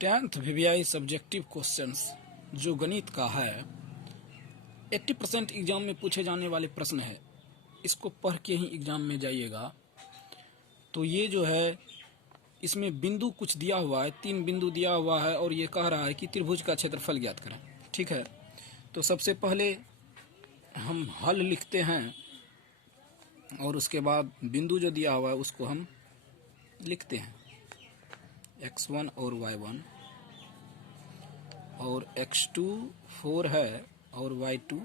10th VBI subjective questions जो गणित का है 80% एग्जाम में पूछे जाने वाले प्रश्न है। इसको पढ़ के ही एग्जाम में जाइएगा। तो ये जो है इसमें बिंदु कुछ दिया हुआ है, 3 बिंदु दिया हुआ है और ये कह रहा है कि त्रिभुज का क्षेत्रफल ज्ञात करें। ठीक है, तो सबसे पहले हम हल लिखते हैं और उसके बाद बिंदु जो दिया हुआ है उसको हम लिखते हैं। x1 और y1 और x2 4 है और y2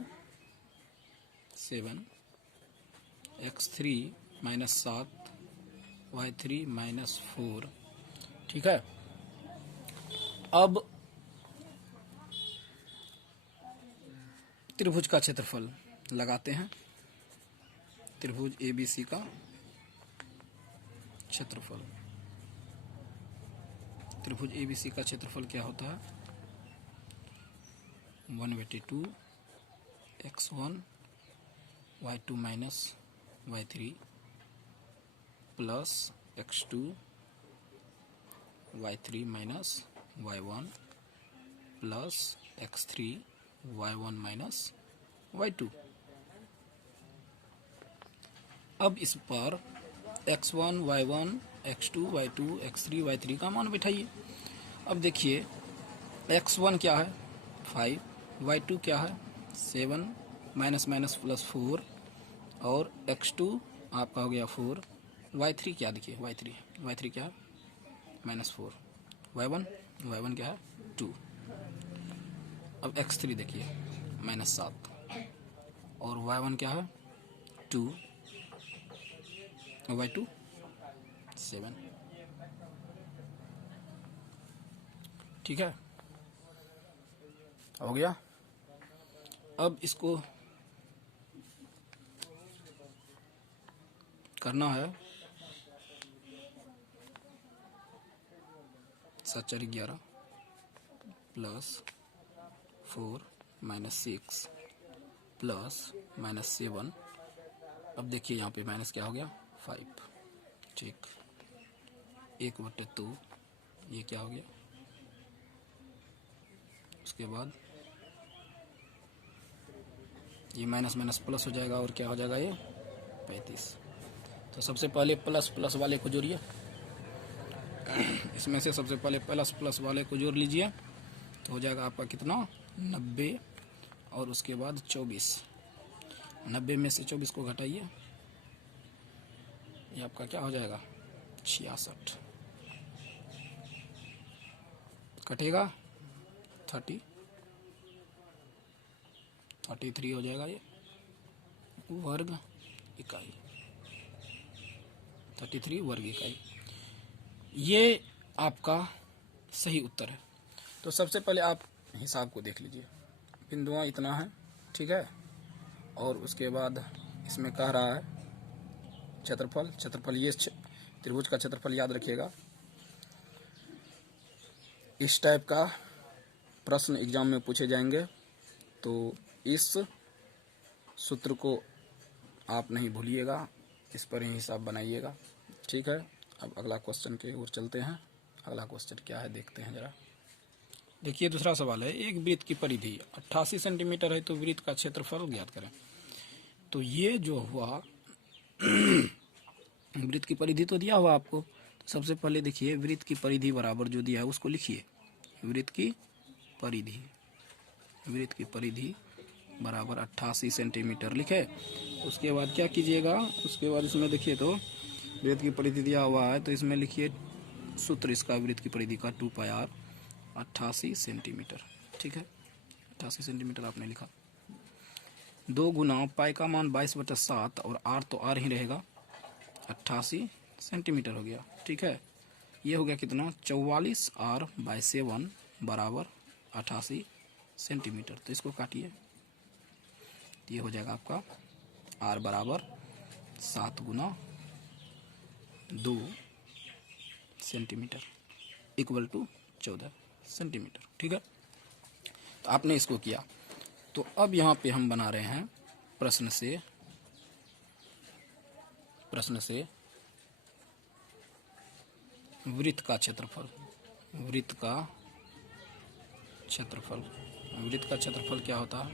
7, x3 -7, y3 -4। ठीक है, अब त्रिभुज का क्षेत्रफल लगाते हैं। त्रिभुज ABC का क्षेत्रफल, त्रिभुज ABC का क्षेत्रफल क्या होता है 1/2 x1 y2 - y3 plus x2 y3 - y1 plus x3 y1 - y2। अब इस पर x1 y1 x2 y2 x3 y3 का मान बिठाइए। अब देखिए x1 क्या है 5, y2 क्या है 7 - +4 और x2 आपका हो गया 4, y3 क्या देखिए y3 क्या है -4, y1 क्या है 2। अब x3 देखिए -7 और y1 क्या है 2, y2 7। ठीक है, हो गया। अब इसको करना है 7 × 11 प्लस 4 -6 प्लस -7। अब देखिए यहाँ पे माइनस क्या हो गया 5। ठीक, 1/2 ये क्या हो गया। उसके बाद ये माइनस प्लस हो जाएगा और क्या हो जाएगा ये 35। तो सबसे पहले प्लस वाले को जोड़िए। इसमें से सबसे पहले प्लस वाले को जोड़ लीजिए तो हो जाएगा आपका कितना 90 और उसके बाद 24। 90 में से 24 को घटाइए, ये आपका क्या हो जाएगा 66। कटेगा 33 हो जाएगा ये वर्ग इकाई, 33 वर्ग इकाई। ये आपका सही उत्तर है। तो सबसे पहले आप हिसाब को देख लीजिए, बिंदुआं इतना है। ठीक है, और उसके बाद इसमें कह रहा है क्षेत्रफल ये त्रिभुज का क्षेत्रफल याद रखिएगा। इस टाइप का प्रश्न एग्जाम में पूछे जाएंगे तो इस सूत्र को आप नहीं भूलिएगा, इस पर ही हिसाब बनाइएगा। ठीक है, अब अगला क्वेश्चन की ओर चलते हैं। अगला क्वेश्चन क्या है देखते हैं जरा। देखिए दूसरा सवाल है, एक वृत्त की परिधि 88 सेंटीमीटर है तो वृत्त का क्षेत्रफल ज्ञात करें। तो ये जो हुआ वृत्त की परिधि तो दिया हुआ आपको। तो सबसे पहले देखिए वृत्त की परिधि बराबर जो दिया है उसको लिखिए। वृत्त की परिधि बराबर 88 सेंटीमीटर लिखे। उसके बाद क्या कीजिएगा, उसके बाद इसमें देखिए तो वृत्त की परिधि दिया हुआ है तो इसमें लिखिए सूत्र इसका वृत्त की परिधि का 2πr 88 सेंटीमीटर। ठीक है, 88 सेंटीमीटर आपने लिखा। 2 गुना पाई का मान 22/7 और r तो r ही रहेगा, 88 सेंटीमीटर हो गया। ठीक है, ये हो गया कितना 44r/7 बराबर 88 सेंटीमीटर। तो इसको काटिए, ये हो जाएगा आपका r बराबर 7 गुना 2 सेंटीमीटर इक्वल टू 14 सेंटीमीटर। ठीक है, तो आपने इसको किया। तो अब यहाँ पे हम बना रहे हैं प्रश्न से वृत्त का क्षेत्रफल। वृत्त का क्षेत्रफल। वृत्त का क्षेत्रफल क्या होता है?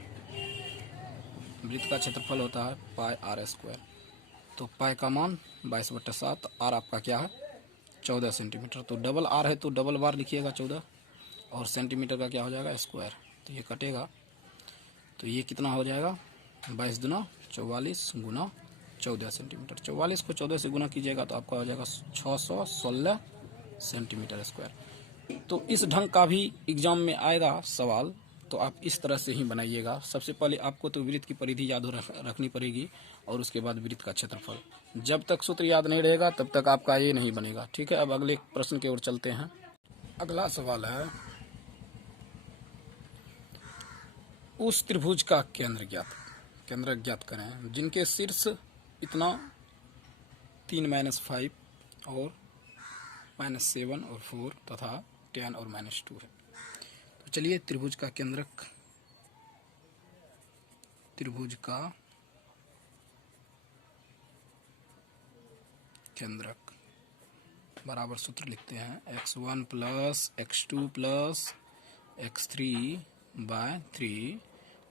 वृत्त का क्षेत्रफल होता है पाई आर स्क्वायर। तो पाई का मान 22/7, आर आपका क्या है 14 सेंटीमीटर। तो डबल आर है तो डबल बार लिखिएगा 14, और सेंटीमीटर का क्या हो जाएगा स्क्वायर। तो ये कटेगा, तो ये कितना हो जाएगा 22 दूना 44 गुना 14 सेंटीमीटर। 44 को 14 से गुना कीजिएगा तो आपका हो जाएगा 616 सेंटीमीटर स्क्वायर। तो इस ढंग का भी एग्जाम में आएगा सवाल, तो आप इस तरह से ही बनाइएगा। सबसे पहले आपको तो वृत्त की परिधि याद रखनी पड़ेगी, और उसके बाद वृत्त का क्षेत्रफल। जब तक सूत्र याद नहीं रहेगा तब तक आपका ये नहीं बनेगा। ठीक है, अब अगले प्रश्न की ओर चलते हैं। अगला सवाल है, उस त्रिभुज का केंद्र ज्ञात करें जिनके शीर्ष इतना 3 - 5 और -7 और 4 तथा 10 और -2 है। तो चलिए त्रिभुज का केंद्रक बराबर सूत्र लिखते हैं x1 + x2 + x3/3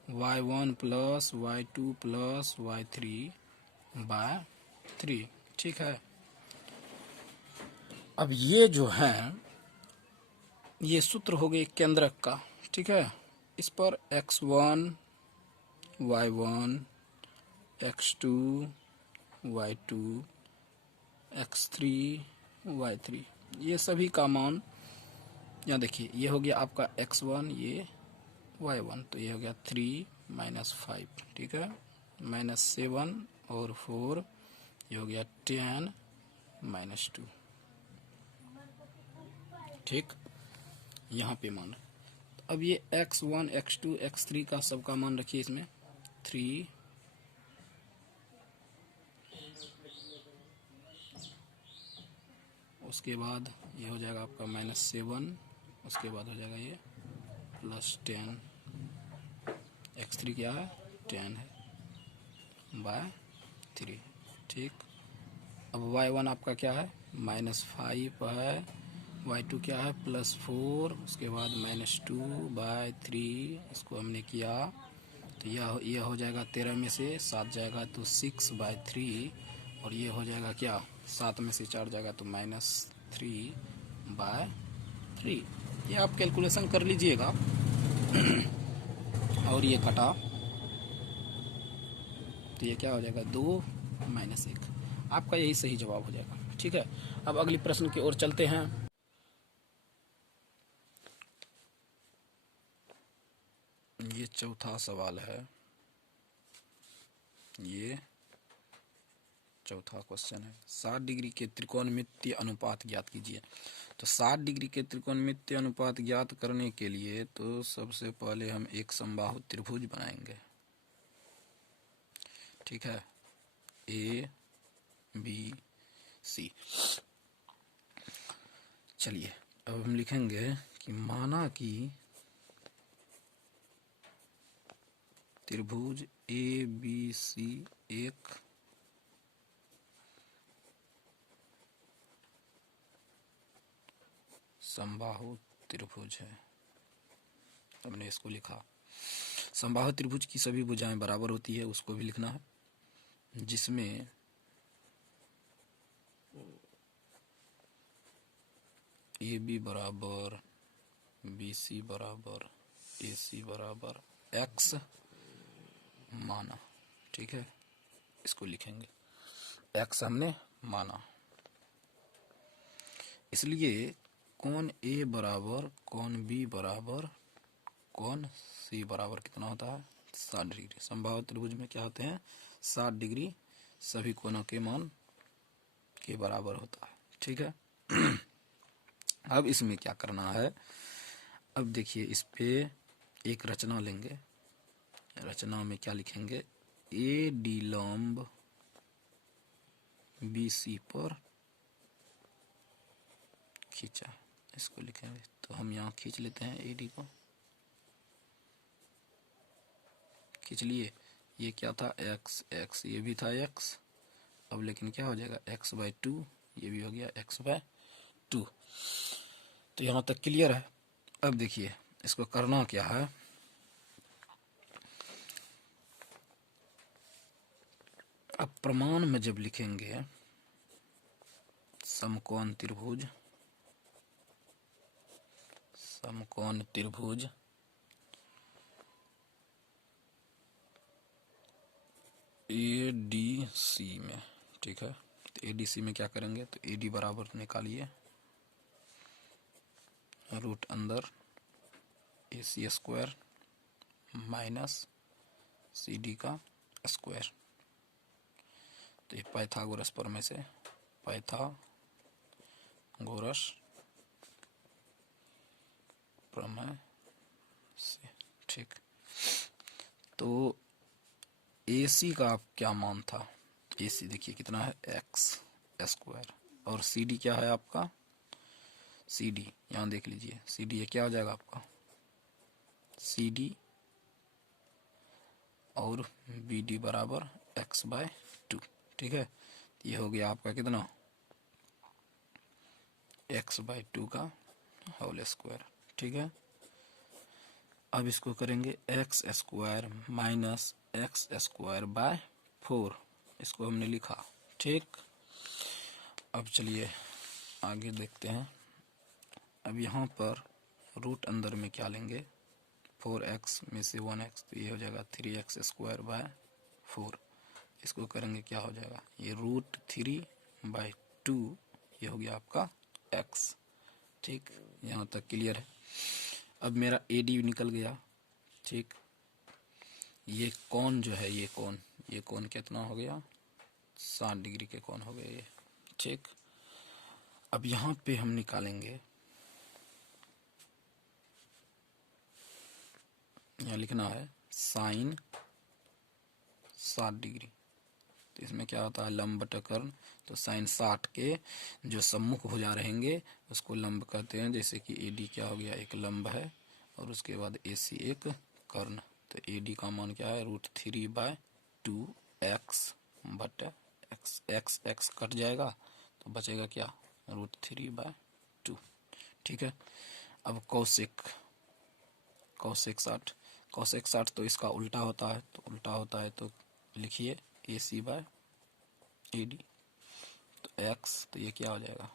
y1 + y2 + y3/3। ठीक है, अब ये जो है ये सूत्र हो गए केंद्रक का। ठीक है, इस पर x1 y1 x2 y2 x3 y3 ये सभी का मान, यहाँ देखिए ये हो गया आपका x1, ये y1, तो ये हो गया 3 - 5। ठीक है, -7 और 4, ये हो गया 10 - 2। ठीक, यहाँ पे मान। अब ये x1 x2 x3 का सबका मान रखिए इसमें 3, उसके बाद ये हो जाएगा आपका -7, उसके बाद हो जाएगा ये +10, x3 क्या है 10 है /3। ठीक, अब y1 आपका क्या है -5 है, y2 क्या है +4, उसके बाद -2/3, इसको हमने किया तो यह हो जाएगा 13 में से 7 जाएगा तो 6/3, और ये हो जाएगा क्या 7 में से 4 जाएगा तो -3/3। ये आप कैलकुलेशन कर लीजिएगा। और ये कटा तो ये क्या हो जाएगा 2 - 1, आपका यही सही जवाब हो जाएगा। ठीक है, अब अगली प्रश्न की ओर चलते हैं। ये चौथा सवाल है, ये चौथा क्वेश्चन है। 60 डिग्री के त्रिकोणमितीय अनुपात ज्ञात कीजिए। तो 60 डिग्री के त्रिकोणमितीय अनुपात ज्ञात करने के लिए तो सबसे पहले हम एक समबाहु त्रिभुज बनाएंगे। ठीक है, ABC। चलिए अब हम लिखेंगे कि माना कि त्रिभुज ABC एक समबाहु त्रिभुज है। हमने इसको लिखा। समबाहु त्रिभुज की सभी भुजाएं बराबर होती है, उसको भी लिखना है, जिसमें AB बराबर BC बराबर AC बराबर X माना। ठीक है, इसको लिखेंगे X हमने माना, इसलिए कोण A बराबर कोण B बराबर कोण C बराबर कितना होता है 60 डिग्री। समबाहु त्रिभुज में क्या होते हैं 60 डिग्री, सभी कोणों के मान के बराबर होता है। ठीक है, अब इसमें क्या करना है, अब देखिए इस पे एक रचना लेंगे। रचना में क्या लिखेंगे, AD लंब BC पर खींचा, इसको लिखेंगे। तो हम यहाँ खींच लेते हैं AD को, खींच लिए। ये क्या था x, ये भी था x, अब लेकिन क्या हो जाएगा x/2, ये भी हो गया x/2। तो यहाँ तक क्लियर है। अब देखिए इसको करना क्या है, अब प्रमाण में जब लिखेंगे समकोण त्रिभुज, समकोण त्रिभुज ADC में, ठीक है, तो ADC में क्या करेंगे, तो AD बराबर निकालिए रूट अंदर AC स्क्वायर माइनस CD का स्क्वायर। तो ये पाइथागोरस प्रमेय से, पाइथागोरस प्रमेय से, ठीक। तो AC का आप क्या मान था, AC देखिए कितना है x स्क्वायर, और CD क्या है आपका, CD यहाँ देख लीजिए, CD ये क्या हो जाएगा आपका CD और BD बराबर x/2, ठीक है। ये हो गया आपका कितना x/2 का होल स्क्वायर, ठीक है। अब इसको करेंगे x square minus x square by 4, इसको हमने लिखा, ठीक। अब चलिए आगे देखते हैं। अब यहाँ पर रूट अंदर में क्या लेंगे, 4x में से 1x, तो ये हो जाएगा 3x स्क्वायर बाय 4। इसको करेंगे क्या हो जाएगा, ये √3/2, ये हो गया आपका x, ठीक। यहाँ तक क्लियर है। अब मेरा AD निकल गया, ठीक। ये कोण जो है, ये कोण कितना हो गया, 60 डिग्री के कोण हो गए ये, ठीक। अब यहाँ पे हम निकालेंगे, यहाँ लिखना है साइन 60 डिग्री, तो इसमें क्या होता है लंब बटा कर्ण, तो साइन 60 के जो सम्मुख भुजा रहेंगे उसको लंब कहते हैं, जैसे कि AD क्या हो गया, एक लंब है, और उसके बाद AC एक कर्ण। तो AD का मान क्या है √3/2x बटा x, x कट जाएगा तो बचेगा क्या √3/2, ठीक है। अब कौशिक 60 तो इसका उल्टा होता है, तो लिखिए AC/AD, तो x, तो ये क्या हो जाएगा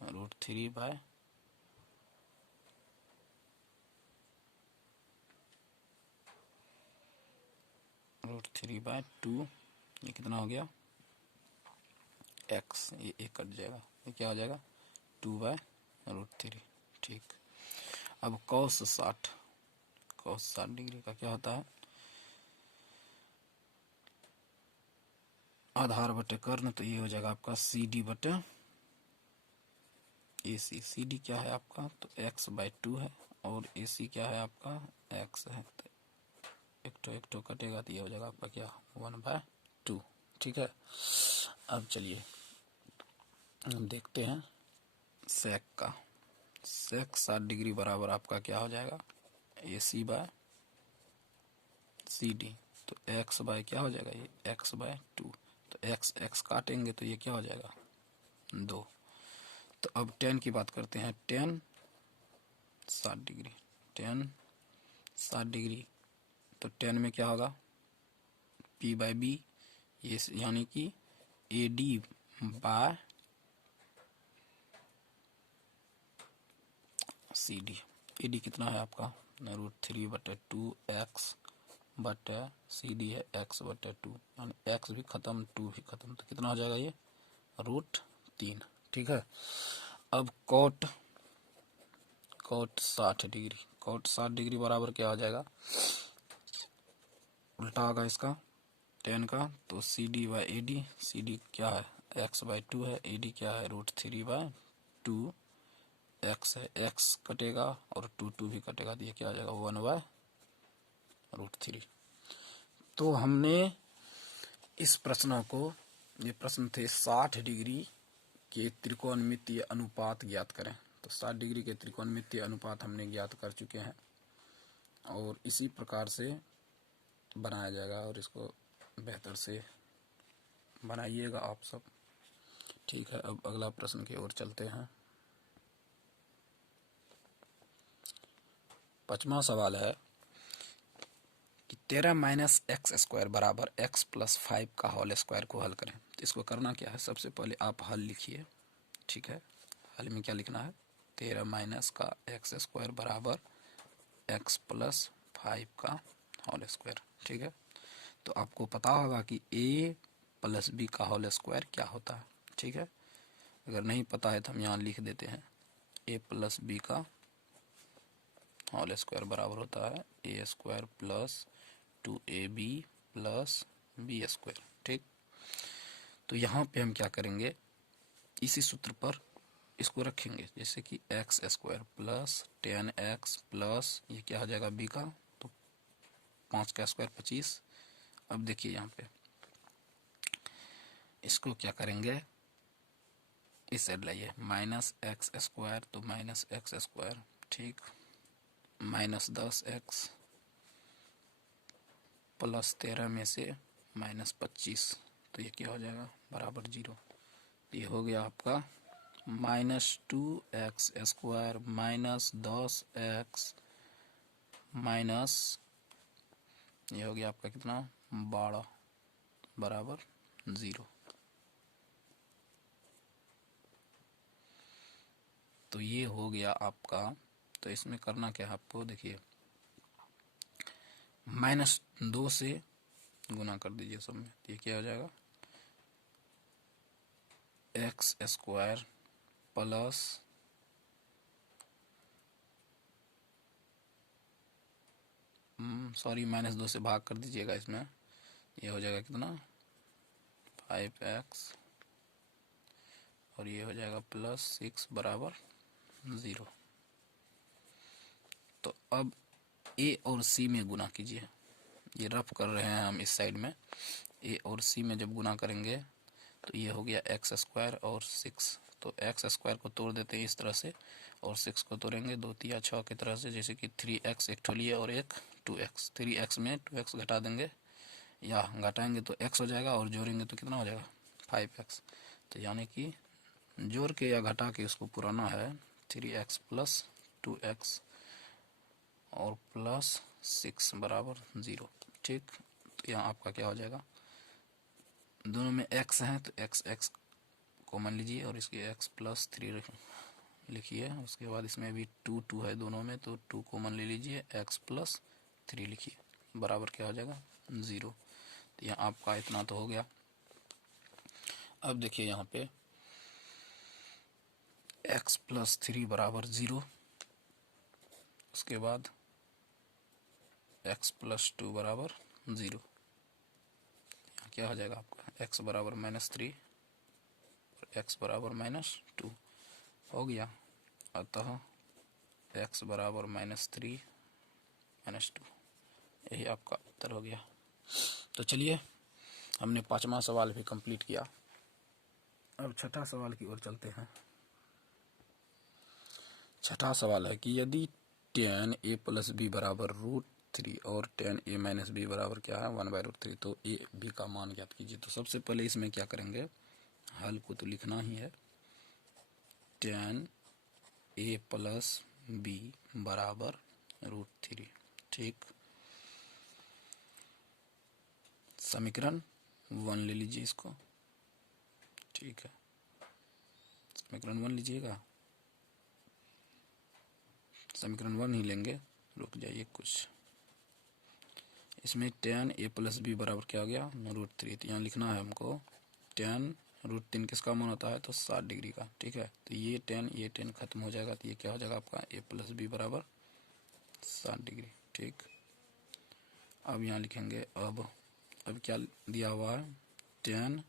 √3/2, ये कितना हो गया x, ये एक कट जाएगा, ये क्या हो जाएगा 2/√3, ठीक। अब cos 60 डिग्री का क्या होता है आधार बटे कर्ण, तो ये हो जाएगा आपका CD बटे AC। CD क्या है आपका, तो x/2 है, और AC क्या है आपका x है, तो एक तो कटेगा, तो ये हो जाएगा आपका क्या 1/2, ठीक है। अब चलिए हम देखते हैं सेक का, सेक 60 डिग्री बराबर आपका क्या हो जाएगा AC/CD, तो x बाय क्या हो जाएगा ये x/2, तो x काटेंगे तो ये क्या हो जाएगा 2। तो अब tan की बात करते हैं, tan 60 डिग्री, तो tan में क्या होगा P/B, ये यानी कि AD बाय CD। AD कितना है आपका √3/2x बटे CD है x/2, यानी x भी खत्म 2 भी खत्म, तो कितना हो जाएगा ये √3, ठीक है। अब cot 60 डिग्री बराबर क्या हो जाएगा, उल्टा होगा इसका tan का, तो CD/AD, CD क्या है x/2 है, AD क्या है √3/2, x है, x कटेगा और 2 भी कटेगा, तो ये क्या आ जाएगा 1/√3। तो हमने इस प्रश्न को, ये प्रश्न थे 60 डिग्री के त्रिकोणमितीय अनुपात ज्ञात करें, तो 60 डिग्री के त्रिकोणमितीय अनुपात हमने ज्ञात कर चुके हैं, और इसी प्रकार से बनाया जाएगा, और इसको बेहतर से बनाइएगा आप सब, ठीक है। अब अगला प्रश्न की ओर चलते हैं। पांचवा सवाल है कि 13 माइनस एक्स स्क्वायर बराबर एक्स प्लस 5 का होल स्क्वायर को हल करें। तो इसको करना क्या है, सबसे पहले आप हल लिखिए। ठीक है, हल में क्या लिखना है, 13 माइनस का एक्स स्क्वायर बराबर एक्स प्लस 5 का होल स्क्वायर। ठीक है, तो आपको पता होगा कि a प्लस बी का होल स्क्वायर क्या होता है। ठीक है, अगर नहीं पता है तो हम यहाँ लिख देते हैं, a प्लस बी का होल स्क्वायर बराबर होता है A square plus 2ab plus B square. ठीक, तो यहाँ पे हम क्या करेंगे, इसी सूत्र पर इसको रखेंगे, जैसे कि x square plus 10x plus ये क्या हो जाएगा b का, तो 5 का स्क्वायर 25। अब देखिए यहाँ पे इसको क्या करेंगे, इस साइड लाइए, माइनस एक्स स्क्वायर तो माइनस एक्स स्क्वायर, ठीक, माइनस 10x प्लस 13 में से माइनस 25, तो ये क्या हो जाएगा बराबर 0। ये हो गया आपका minus 2x square minus 10x minus ये हो गया आपका कितना 12 बराबर 0। तो ये हो गया आपका। तो इसमें करना क्या है आपको, देखिए माइनस 2 से गुना कर दीजिए सब में, ये क्या हो जाएगा x square plus sorry minus 2 से भाग कर दीजिएगा, इसमें ये हो जाएगा कितना 5x और ये हो जाएगा प्लस 6 बराबर 0। तो अब a और c में गुना कीजिए, ये रफ कर रहे हैं हम इस साइड में। a और c में जब गुना करेंगे तो ये हो गया एक्स स्क्वायर और 6, तो एक्स स्क्वायर को तोड़ देते हैं इस तरह से और 6 को तोड़ेंगे 2 तिया 6 की तरह से, जैसे कि 3x एक ठोलिए और एक 2x, 3x में 2x घटा देंगे या घटाएंगे तो x हो जाएगा और जोड़ेंगे तो कितना हो जाएगा 5x। तो यानी कि जोड़ के या घटा के उसको पुराना है 3x प्लस 2x और प्लस 6 बराबर 0। ठीक, तो यहाँ आपका क्या हो जाएगा, दोनों में x है तो x कॉमन लीजिए और इसके x प्लस 3 लिखिए। उसके बाद इसमें भी 2 है दोनों में, तो 2 कॉमन ले लीजिए, x प्लस 3 लिखिए, बराबर क्या हो जाएगा 0। तो यहाँ आपका इतना तो हो गया। अब देखिए यहाँ पे x प्लस 3 बराबर 0, उसके बाद x प्लस 2 बराबर 0, क्या हो जाएगा आपका x बराबर -3 और x बराबर -2 हो गया। अतः x बराबर -3 -2, यही आपका उत्तर हो गया। तो चलिए हमने पांचवा सवाल भी कंप्लीट किया। अब छठा सवाल की ओर चलते हैं। छठा सवाल है कि यदि tan a प्लस बी बराबर √3 और tan a माइनस बी बराबर क्या है 1/√3, तो a b का मान ज्ञात कीजिए। तो सबसे पहले इसमें क्या करेंगे, हल को तो लिखना ही है, tan a प्लस बी बराबर √3। ठीक, समीकरण 1 ले लीजिए इसको। ठीक है, समीकरण 1 लीजिएगा, समीकरण 1 ही लेंगे, रुक जाइए कुछ। इसमें tan a प्लस बी बराबर क्या हो गया √3, तो यहाँ लिखना है हमको tan √3 किसका मान होता है, तो 60 डिग्री का। ठीक है, तो ये tan खत्म हो जाएगा, तो ये क्या हो जाएगा आपका a प्लस बी बराबर 60 डिग्री। ठीक, अब यहाँ लिखेंगे, अब क्या दिया हुआ है tan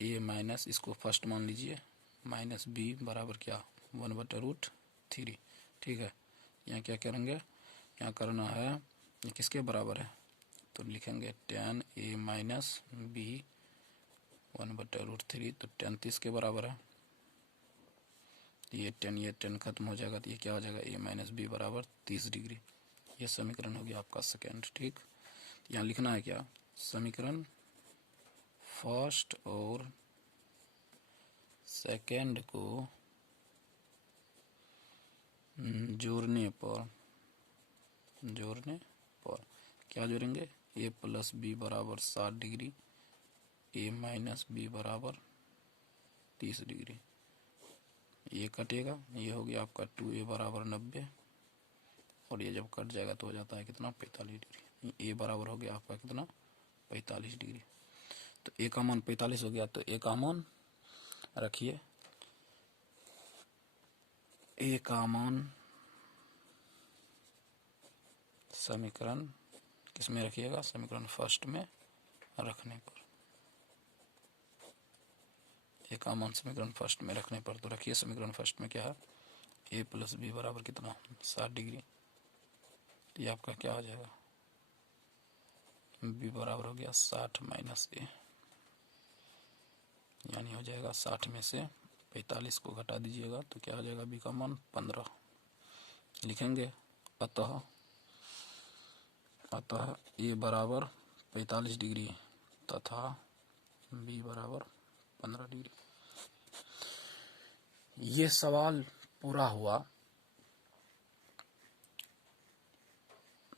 a माइनस, इसको फर्स्ट मान लीजिए, माइनस बी बराबर क्या 1/√3। ठीक है, यहाँ क्या करेंगे, यहाँ करना है ये किसके बराबर है, तो लिखेंगे tan a माइनस बी 1/√3, तो tan 30 के बराबर है। ये tan खत्म हो जाएगा, तो ये क्या हो जाएगा a माइनस बी बराबर 30 डिग्री। ये समीकरण हो गया आपका सेकेंड। ठीक, यहाँ लिखना है क्या, समीकरण फर्स्ट और सेकेंड को जोड़ने पर जोड़ने पर क्या जोड़ेंगे, ए प्लस बी बराबर 60 डिग्री, ए माइनस बी बराबर 30 डिग्री। ये कटेगा, ये हो गया आपका 2a बराबर 90, और ये जब कट जाएगा तो हो जाता है कितना, 45 डिग्री। ए बराबर हो गया आपका कितना, 45 डिग्री। तो ए का मान 45 हो गया, तो ए का मान रखिए, ए का मान समीकरण किसमें रखिएगा, समीकरण फर्स्ट में रखने पर, ए का मान समीकरण फर्स्ट में रखने पर। तो रखिए समीकरण फर्स्ट में क्या है, ए प्लस बी बराबर कितना, 60 डिग्री। तो ये आपका क्या हो जाएगा, बी बराबर हो गया 60 माइनस ए, यानी हो जाएगा 60 में से 45 को घटा दीजिएगा तो क्या हो जाएगा, बी का मान 15 लिखेंगे। अतः ए बराबर 45 डिग्री तथा बी बराबर 15 डिग्री। ये सवाल पूरा हुआ।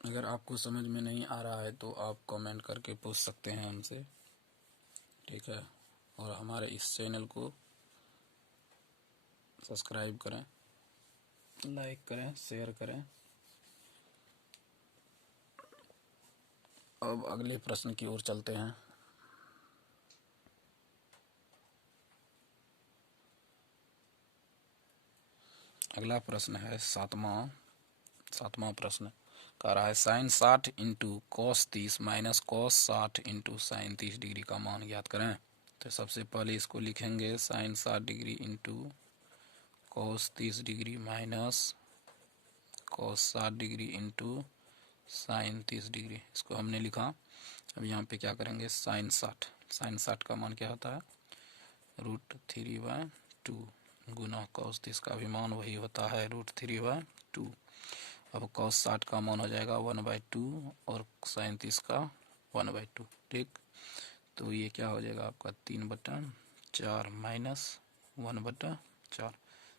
अगर आपको समझ में नहीं आ रहा है तो आप कमेंट करके पूछ सकते हैं हमसे, ठीक है। और हमारे इस चैनल को सब्सक्राइब करें, लाइक करें, शेयर करें। अब अगले प्रश्न की ओर चलते हैं। अगला प्रश्न है सातवां प्रश्न कह रहा है sine 60 into cos 30 minus cos 60 into sine 30 degree का मान ज्ञात करें। तो सबसे पहले इसको लिखेंगे sine 60 degree into cos 30 degree minus cos 60 degree into sine 30 degree. इसको हमने लिखा। अब यहाँ पे क्या करेंगे, साइन 60 का मान क्या होता है, √3/2 गुना कॉस 30 का भी मान वही होता है √3/2। अब कॉस 60 का मान हो जाएगा 1/2 और साइन 30 का 1/2, ठीक। तो ये क्या हो जाएगा आपका 3/4 माइनस 1/4।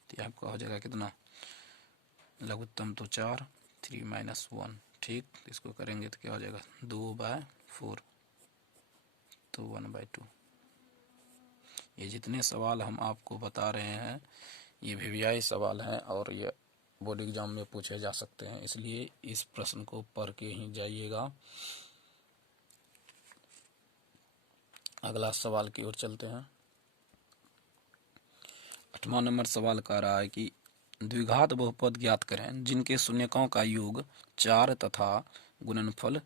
तो ये आपका हो जाएगा कितना, लघुत्तम तो 4, 3 माइनस 1, ठीक। इसको करेंगे तो क्या हो जाएगा 2/4, तो 1/2। ये जितने सवाल हम आपको बता रहे हैं ये वीवीआई सवाल हैं और ये बोर्ड एग्जाम में पूछे जा सकते हैं, इसलिए इस प्रश्न को पढ़ के ही जाइएगा। अगला सवाल की ओर चलते हैं। 8वां नंबर सवाल कह रहा है कि द्विघात बहुपद ज्ञात करें जिनके शून्यकों का योग 4 तथा गुणनफल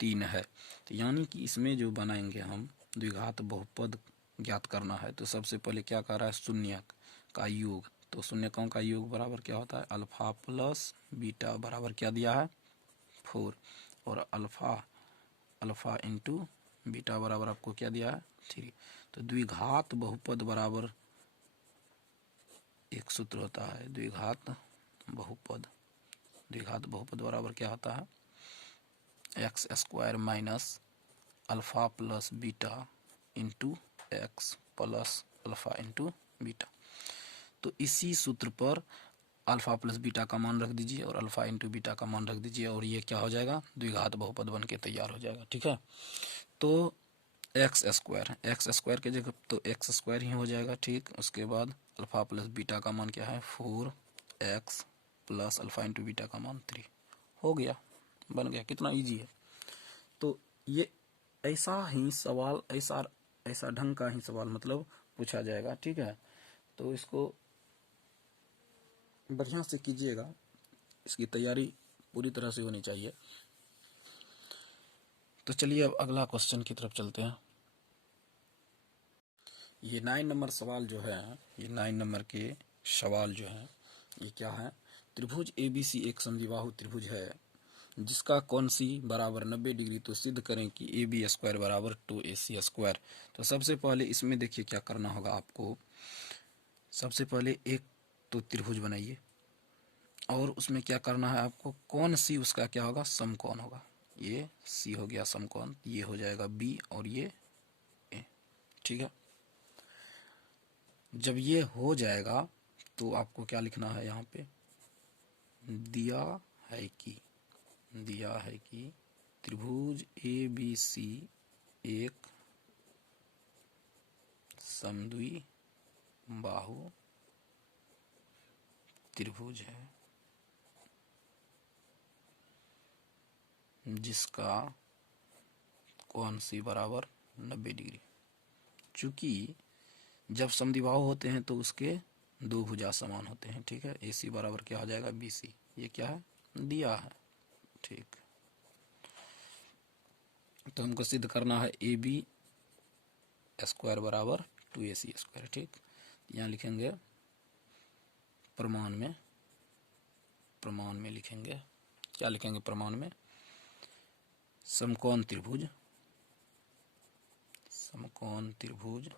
3 है। तो यानी कि इसमें जो बनाएंगे हम द्विघात बहुपद ज्ञात करना है, तो सबसे पहले क्या कर रहा है, शून्यक का योग। तो शून्यकों का योग बराबर क्या होता है, अल्फा प्लस बीटा बराबर क्या दिया है, 4, और अल्फा इंटू बीटा बराबर आपको क्या दिया है, 3। तो द्विघात बहुपद बराबर एक सूत्र होता है, द्विघात बहुपद बराबर क्या होता है, x² minus alpha plus beta into x plus alpha into beta. तो इसी सूत्र पर अल्फा प्लस बीटा का मान रख दीजिए और अल्फा इंटू बीटा का मान रख दीजिए और ये क्या हो जाएगा, द्विघात बहुपद बन के तैयार हो जाएगा, ठीक है। तो x² के जगह तो x² ही हो जाएगा, ठीक। उसके बाद अल्फा प्लस बीटा का मान क्या है, 4x plus alpha into beta का मान 3 हो गया, बन गया। कितना इजी है। तो ये ऐसा ही सवाल, ऐसा ढंग का ही सवाल मतलब पूछा जाएगा, ठीक है। तो इसको बढ़िया से कीजिएगा, इसकी तैयारी पूरी तरह से होनी चाहिए। तो चलिए अब अगला क्वेश्चन की तरफ चलते हैं। ये 9 नंबर सवाल जो है, ये 9 नंबर के सवाल जो है ये क्या है, त्रिभुज ABC एक समद्विबाहु त्रिभुज है जिसका कोण C बराबर 90 डिग्री, तो सिद्ध करें कि AB² बराबर 2AC²। तो सबसे पहले इसमें देखिए क्या करना होगा आपको। सबसे पहले एक तो त्रिभुज बनाइए और उसमें क्या करना है आपको, कोण C उसका क्या होगा, समकोण होगा। ये C हो गया समकोण, ये हो जाएगा B और ये A, ठीक है। जब ये हो जाएगा तो आपको क्या लिखना है, यहाँ पे दिया है कि दिया है कि त्रिभुज ABC एक समद्वि बाहु त्रिभुज है जिसका कोण C बराबर 90 डिग्री। चूंकि जब समद्विबाहु होते हैं तो उसके दो भुजा समान होते हैं, ठीक है। AC बराबर क्या हो जाएगा BC, ये क्या है दिया है, ठीक। तो हमको सिद्ध करना है AB स्क्वायर बराबर 2AC स्क्वायर, ठीक। यहाँ लिखेंगे प्रमाण में लिखेंगे, क्या लिखेंगे प्रमाण में, समकोण त्रिभुज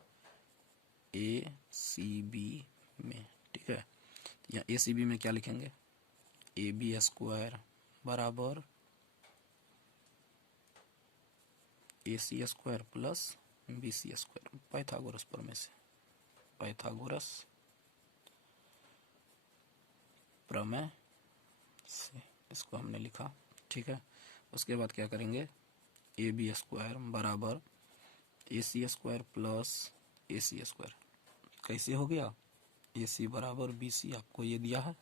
ACB में, ठीक है। यहाँ ACB में क्या लिखेंगे, AB स्क्वायर बराबर AC square plus BC square, Pythagoras प्रमेय से, पाइथागोरस प्रमेय से इसको हमने लिखा, ठीक है। उसके बाद क्या करेंगे, AB स्क्वायर बराबर AC square plus AC square, कैसे हो गया, AC बराबर BC आपको ये दिया है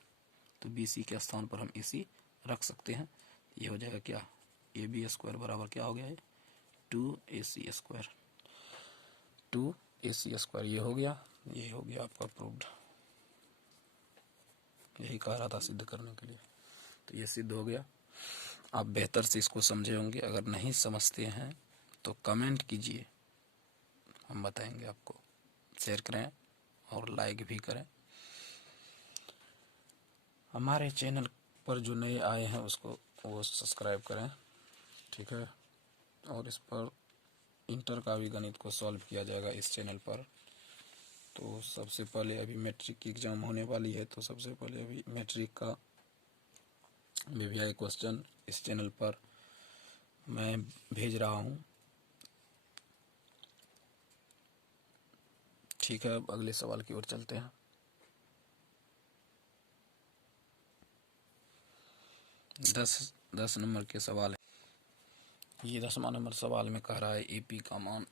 तो BC के स्थान पर हम AC रख सकते हैं। ये हो जाएगा क्या, AB स्क्वायर बराबर क्या हो गया है 2AC स्क्वायर, 2AC स्क्वायर, ये हो गया आपका प्रूव्ड। यही कह रहा था सिद्ध करने के लिए, तो ये सिद्ध हो गया। आप बेहतर से इसको समझे होंगे, अगर नहीं समझते हैं तो कमेंट कीजिए, हम बताएंगे आपको। शेयर करें और लाइक भी करें। हमारे चैनल पर जो नए आए हैं उसको वो सब्सक्राइब करें, ठीक है। और इस पर इंटर का भी गणित को सॉल्व किया जाएगा इस चैनल पर। तो सबसे पहले अभी मैट्रिक की एग्ज़ाम होने वाली है, तो सबसे पहले अभी मैट्रिक का वीवीआई क्वेश्चन इस चैनल पर मैं भेज रहा हूँ, ठीक है। अब अगले सवाल की ओर चलते हैं। 10 नंबर के सवाल है। ये 10वां नंबर सवाल में कह रहा है AP का मान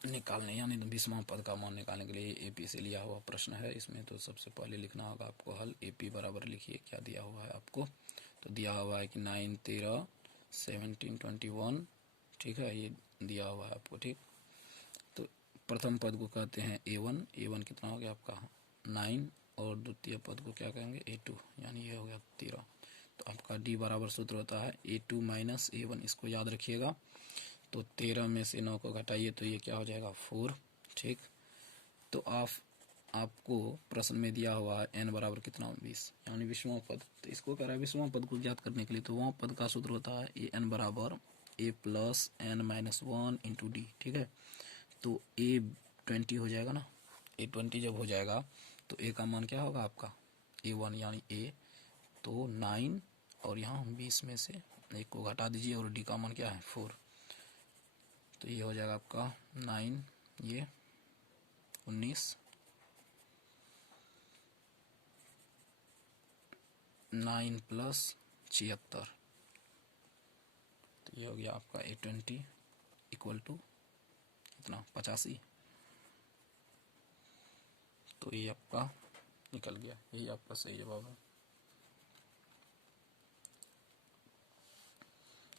निकालने, यानी 20वां पद का मान निकालने के लिए AP से लिया हुआ प्रश्न है। इसमें तो सबसे पहले लिखना होगा आपको हल। AP बराबर लिखिए, क्या दिया हुआ है आपको, तो दिया हुआ है कि 9, 13, 17, 21, ठीक है, ये दिया हुआ है आपको, ठीक। तो प्रथम पद को कहते हैं A1 कितना हो गया आपका 9, और द्वितीय पद को क्या कहेंगे A2, यानी ये हो गया 13। तो आपका D बराबर सूत्र होता है A2 माइनस A1, इसको याद रखिएगा। तो 13 में से 9 को घटाइए तो ये क्या हो जाएगा 4, ठीक। तो आपको प्रश्न में दिया हुआ है n बराबर कितना 20, यानी 20वां पद। तो इसको कह रहा है 20वां पद को ज्ञात करने के लिए, तो वहाँ पद का सूत्र होता है an बराबर a plus n minus 1 into D, ठीक है। तो a 20 हो जाएगा ना, a 20 जब हो जाएगा तो a का मान क्या होगा आपका A1 यानी a, तो 9 और यहाँ 20 में से 1 को घटा दीजिए और d का मान क्या है 4। तो ये हो जाएगा आपका 9, ये 19, 9 प्लस 76, तो ये हो गया आपका A20 इक्वल टू कितना 85। तो ये आपका निकल गया, यही आपका सही जवाब है,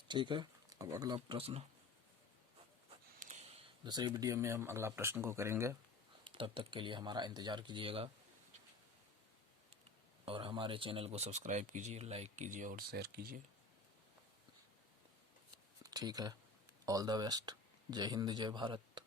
ठीक है। अब अगला प्रश्न, दूसरी वीडियो में हम अगला प्रश्न को करेंगे। तब तक के लिए हमारा इंतज़ार कीजिएगा और हमारे चैनल को सब्सक्राइब कीजिए, लाइक कीजिए और शेयर कीजिए, ठीक है। All the best. जय हिंद, जय भारत।